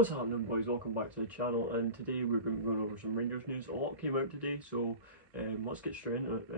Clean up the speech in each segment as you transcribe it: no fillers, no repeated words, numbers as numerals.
What's happening, boys? Welcome back to the channel, and today we're going to be going over some Rangers news. A lot came out today, so let's get straight into it.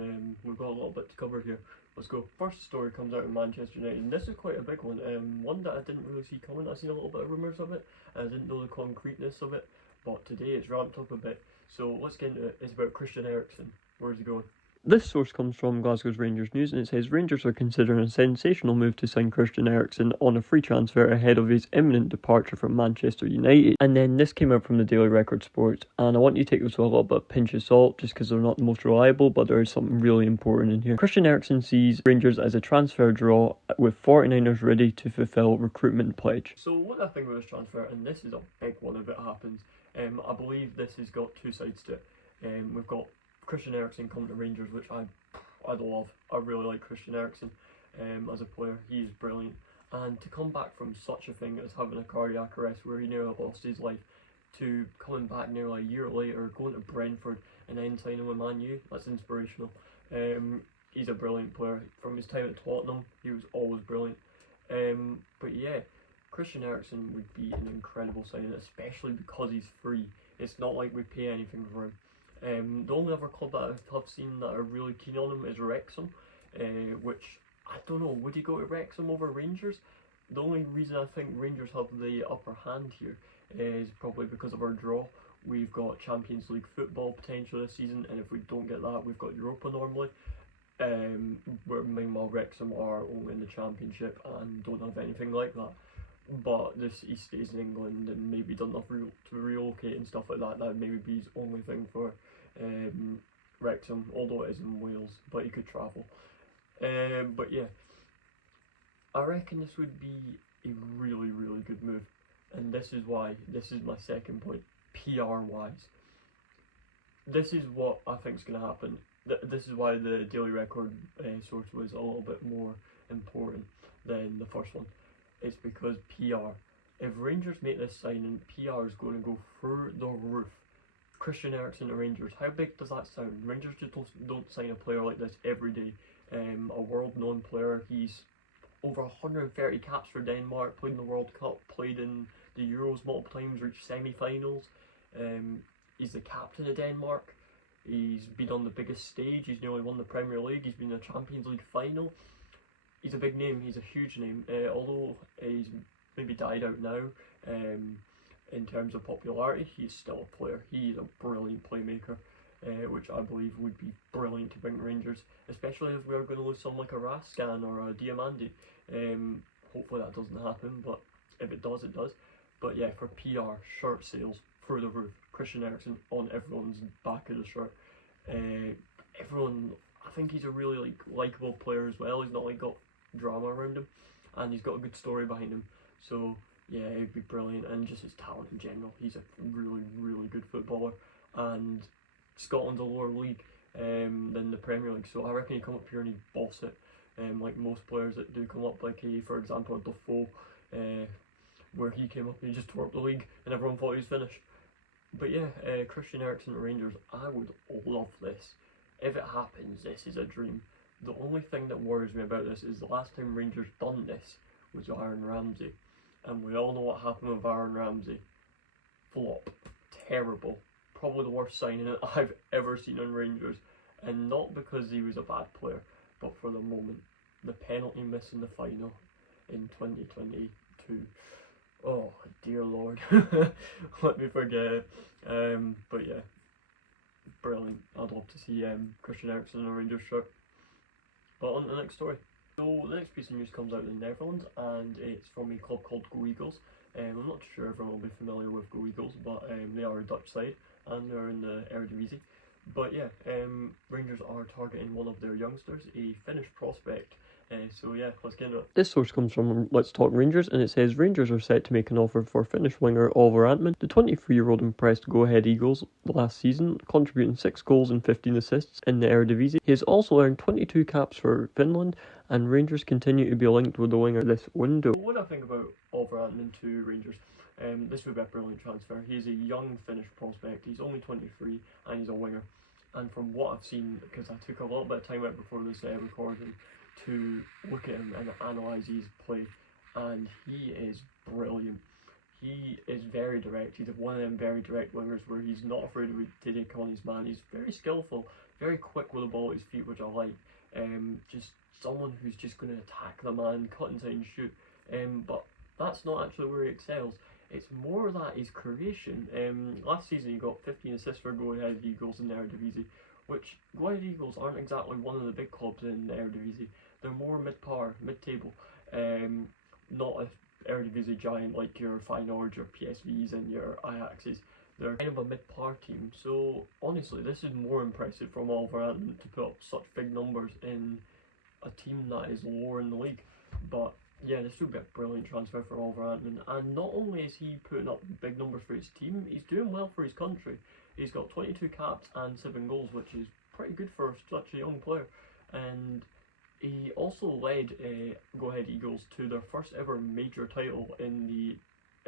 We've got a little bit to cover here. Let's go. First story comes out of Manchester United, and this is quite a big one. One that I didn't really see coming. I've seen a little bit of rumours of it, and I didn't know the concreteness of it, but today it's ramped up a bit. So let's get into it. It's about Christian Eriksen. Where's he going? This source comes from Glasgow's Rangers News, and it says Rangers are considering a sensational move to sign Christian Eriksen on a free transfer ahead of his imminent departure from Manchester United. And then this came out from the Daily Record Sports, and I want you to take this with a little bit of pinch of salt, just because they're not the most reliable, but there is something really important in here. Christian Eriksen sees Rangers as a transfer draw, with 49ers ready to fulfil recruitment pledge. So what I think about this transfer, and this is a big one if it happens, I believe this has got two sides to it. We've got Christian Eriksen coming to Rangers, which I love. I really like Christian Eriksen as a player. He is brilliant, and to come back from such a thing as having a cardiac arrest where he nearly lost his life, to coming back nearly a year later, going to Brentford and then signing with Man U, that's inspirational. He's a brilliant player. From his time at Tottenham, he was always brilliant. But yeah, Christian Eriksen would be an incredible signing, especially because he's free. It's not like we pay anything for him. The only other club that I've seen that are really keen on him is Wrexham, which I don't know, would he go to Wrexham over Rangers? The only reason I think Rangers have the upper hand here is probably because of our draw. We've got Champions League football potential this season, and if we don't get that, we've got Europa normally. Where meanwhile Wrexham are only in the Championship and don't have anything like that. But he stays in England and maybe doesn't have to relocate and stuff like that. That would maybe be his only thing for Wrexham, although it is in Wales, but he could travel. But yeah, I reckon this would be a really, really good move, and this is why. This is my second point. PR wise, this is what I think is going to happen. This is why the Daily Record source was a little bit more important than the first one. It's because PR. If Rangers make this signing, PR is going to go through the roof. Christian Eriksen to Rangers. How big does that sound? Rangers just don't sign a player like this every day. A world-known player. He's over 130 caps for Denmark, played in the World Cup, played in the Euros multiple times, reached semi-finals. He's the captain of Denmark. He's been on the biggest stage. He's nearly won the Premier League. He's been in the Champions League final. He's a big name, he's a huge name, although he's maybe died out now in terms of popularity, he's still a player. He's a brilliant playmaker, which I believe would be brilliant to bring to Rangers, especially if we are going to lose someone like a Rascan or a Diamandi. Hopefully that doesn't happen, but if it does, it does. But yeah, for PR, shirt sales through the roof. Christian Eriksen on everyone's back of the shirt. I think he's a really likeable player as well. He's not got drama around him, and he's got a good story behind him, so yeah, he'd be brilliant. And just his talent in general, he's a really good footballer, and Scotland's a lower league than the Premier League, so I reckon he'd come up here and he'd boss it, like most players that do come up, like for example Defoe, where he came up and he just tore up the league and everyone thought he was finished. But yeah, Christian Eriksen at Rangers, I would love this. If it happens, this is a dream. The only thing that worries me about this is the last time Rangers done this was Aaron Ramsey. And we all know what happened with Aaron Ramsey. Flop. Terrible. Probably the worst signing that I've ever seen on Rangers. And not because he was a bad player, but for the moment. The penalty miss in the final in 2022. Oh, dear Lord. Let me forget it. But yeah. Brilliant. I'd love to see Christian Eriksen in a Rangers shirt. But on to the next story. So the next piece of news comes out of the Netherlands, and it's from a club called Go Eagles. I'm not sure if everyone will be familiar with Go Eagles, but they are a Dutch side and they're in the Eredivisie. But yeah, Rangers are targeting one of their youngsters, a Finnish prospect. So yeah, let's get into it. This source comes from Let's Talk Rangers, and it says Rangers are set to make an offer for Finnish winger Oliver Antman. The 23-year-old impressed Go Ahead Eagles last season, contributing 6 goals and 15 assists in the Eredivisie. He has also earned 22 caps for Finland, and Rangers continue to be linked with the winger this window. What I think about Oliver Antman to Rangers, this would be a brilliant transfer. He's a young Finnish prospect. He's only 23 and he's a winger. And from what I've seen, because I took a little bit of time out before this recording to look at him and analyse his play, and he is brilliant. he is very direct. He's one of them very direct wingers where he's not afraid to take on his man. He's very skillful, very quick with the ball at his feet, which I like. Just someone who's just going to attack the man, cut inside and shoot. But that's not actually where he excels. It's more that his creation. Last season he got 15 assists for Go Ahead Eagles in the Eredivisie, which Go Ahead Eagles aren't exactly one of the big clubs in the Eredivisie. They're more mid-par, mid-table. Not a Eredivisie giant like your Feyenoord, your PSVs and your Ajaxes. They're kind of a mid-par team. So honestly, this is more impressive from Wolverhampton to put up such big numbers in a team that is lower in the league. But yeah, this would be a brilliant transfer for Wolverhampton. And not only is he putting up big numbers for his team, he's doing well for his country. He's got 22 caps and 7 goals, which is pretty good for such a young player. And he also led Go Ahead Eagles to their first ever major title in the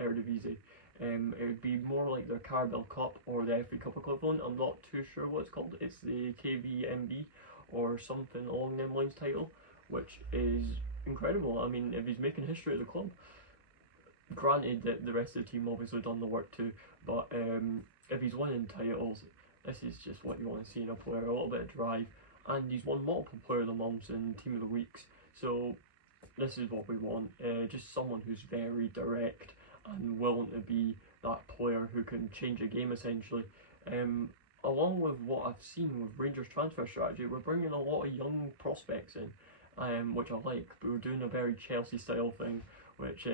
Eredivisie. It would be more like their Carabao Cup or the FA Cup equivalent. I'm not too sure what it's called. It's the KVMB or something along them lines title, which is incredible. I mean, if he's making history at the club, granted that the rest of the team obviously done the work too, but if he's winning titles, this is just what you want to see in a player, a little bit of drive, and he's won multiple Player of the Months and Team of the Weeks, so this is what we want, just someone who's very direct and willing to be that player who can change a game essentially. Along with what I've seen with Rangers transfer strategy, we're bringing a lot of young prospects in, which I like, but we're doing a very Chelsea style thing, which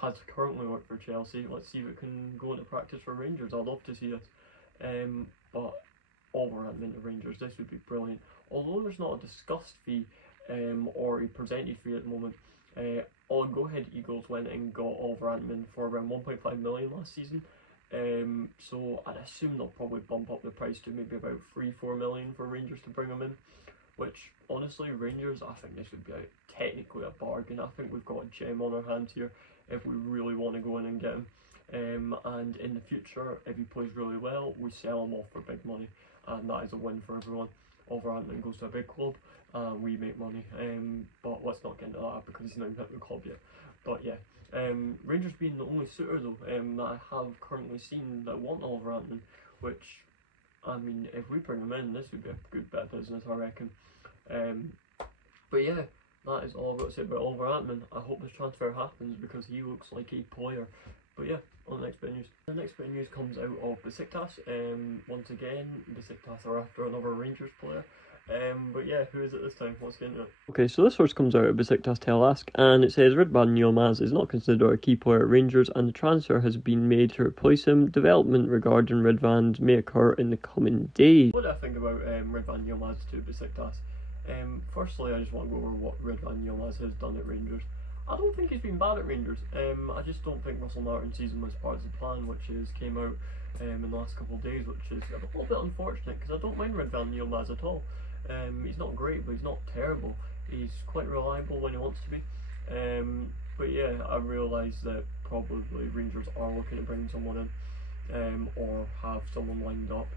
has currently worked for Chelsea. Let's see if it can go into practice for Rangers. I'd love to see this. But Wolverhampton to Rangers, this would be brilliant. Although there's not a discussed fee or a presented fee at the moment, all Go Ahead Eagles went and got Wolverhampton for around 1.5 million last season. So I'd assume they'll probably bump up the price to maybe about 3-4 million for Rangers to bring them in. Which honestly, Rangers, I think this would be technically a bargain. I think we've got a gem on our hands here if we really want to go in and get him. And in the future, if he plays really well, we sell him off for big money, and that is a win for everyone. Wolverhampton goes to a big club, and we make money. But let's not get into that because he's not even at the club yet. But yeah, Rangers being the only suitor though that I have currently seen that want Wolverhampton, which, I mean, if we bring him in, this would be a good bit of business, I reckon. But yeah, that is all I've got to say about Wolverhampton. I hope this transfer happens because he looks like a player. But yeah, on the next bit of news. The next bit of news comes out of Besiktas. Once again, Besiktas are after another Rangers player. But yeah, who is it this time? Let's get into it. Okay, so this first comes out of Besiktas Telask, and it says Ridvan Yilmaz is not considered a key player at Rangers, and the transfer has been made to replace him. Development regarding Ridvan may occur in the coming days. What do I think about Ridvan Yilmaz to Besiktas? Firstly, I just want to go over what Ridvan Yilmaz has done at Rangers. I don't think he's been bad at Rangers. I just don't think Russell Martin's season was part of the plan, which came out in the last couple of days, which is a little bit unfortunate because I don't mind Ridvan Yilmaz at all. He's not great, but he's not terrible. He's quite reliable when he wants to be. But yeah, I realise that probably Rangers are looking to bring someone in, or have someone lined up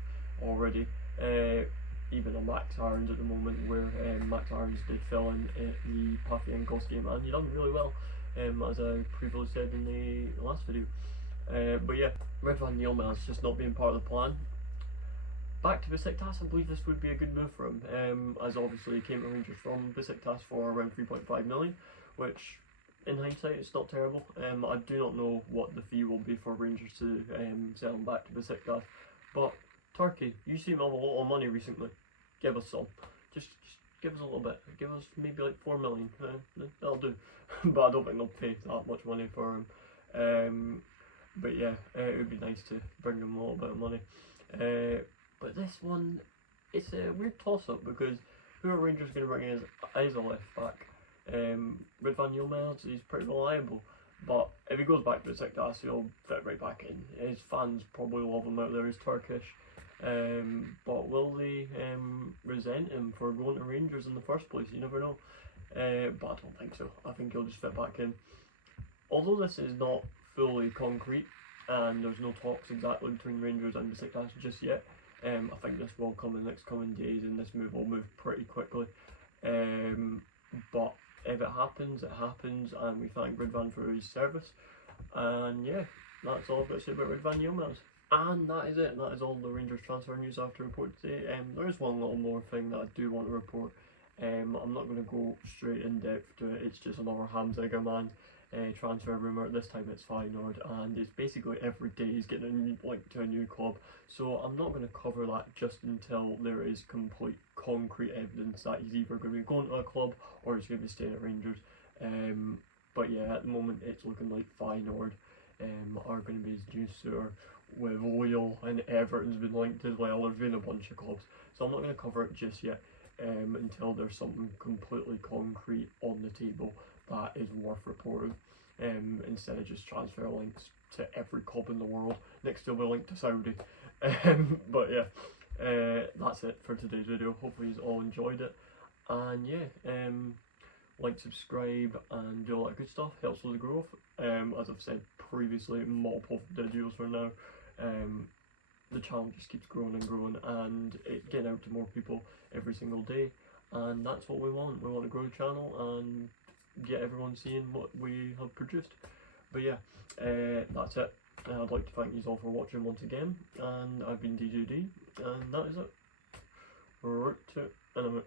already. Even on Max Aarons at the moment, where Max Aarons did fill in at the Paffiankos game, and he done really well, as I previously said in the last video. But yeah, Ridvan Yilmaz just not being part of the plan. Back to Besiktas, I believe this would be a good move for him, as obviously he came to Rangers from Besiktas for around 3.5 million, which in hindsight it's not terrible. I do not know what the fee will be for Rangers to sell him back to Besiktas, but Turkey, you seem to have a lot of money recently. Give us some. Just give us a little bit. Give us maybe like 4 million. That'll do. But I don't think they'll pay that much money for him. But yeah, it would be nice to bring them a little bit of money. But this one, it's a weird toss-up because who are Rangers going to bring in as a left back? Ridvan Yilmaz is pretty reliable, but if he goes back to Besiktas, he'll fit right back in. His fans probably love him out there. He's Turkish. But will they resent him for going to Rangers in the first place? You never know. But I don't think so. I think he'll just fit back in. Although this is not fully concrete and there's no talks exactly between Rangers and Besiktas just yet, I think this will come in the next coming days and this move will move pretty quickly. But if it happens, it happens, and we thank Ridvan for his service. And yeah, that's all I've got to say about Van Yilmaz. And that is it. That is all the Rangers transfer news I have to report today. There is one little more thing that I do want to report. I'm not going to go straight in depth to it. It's just another Hamza man transfer rumour. This time it's Feyenoord, and it's basically every day he's getting a new, to a new club. So I'm not going to cover that just until there is complete concrete evidence that he's either going to be going to a club or he's going to be staying at Rangers. But yeah, at the moment it's looking like Feyenoord are going to be his new suitor, with Lille and Everton's been linked as well. There's been a bunch of clubs, so I'm not going to cover it just yet until there's something completely concrete on the table that is worth reporting, instead of just transfer links to every club in the world. Next will be linked to Saudi. But yeah, that's it for today's video. Hopefully you all enjoyed it, and yeah, like, subscribe and do all that good stuff. Helps with the growth. As I've said previously, multiple videos for now. The channel just keeps growing and growing, and it's getting out to more people every single day, and that's what we want. We want to grow the channel and get everyone seeing what we have produced. But yeah, that's it. I'd like to thank you all for watching once again, and I've been DJD, and that is it. Right to it, and I'm out.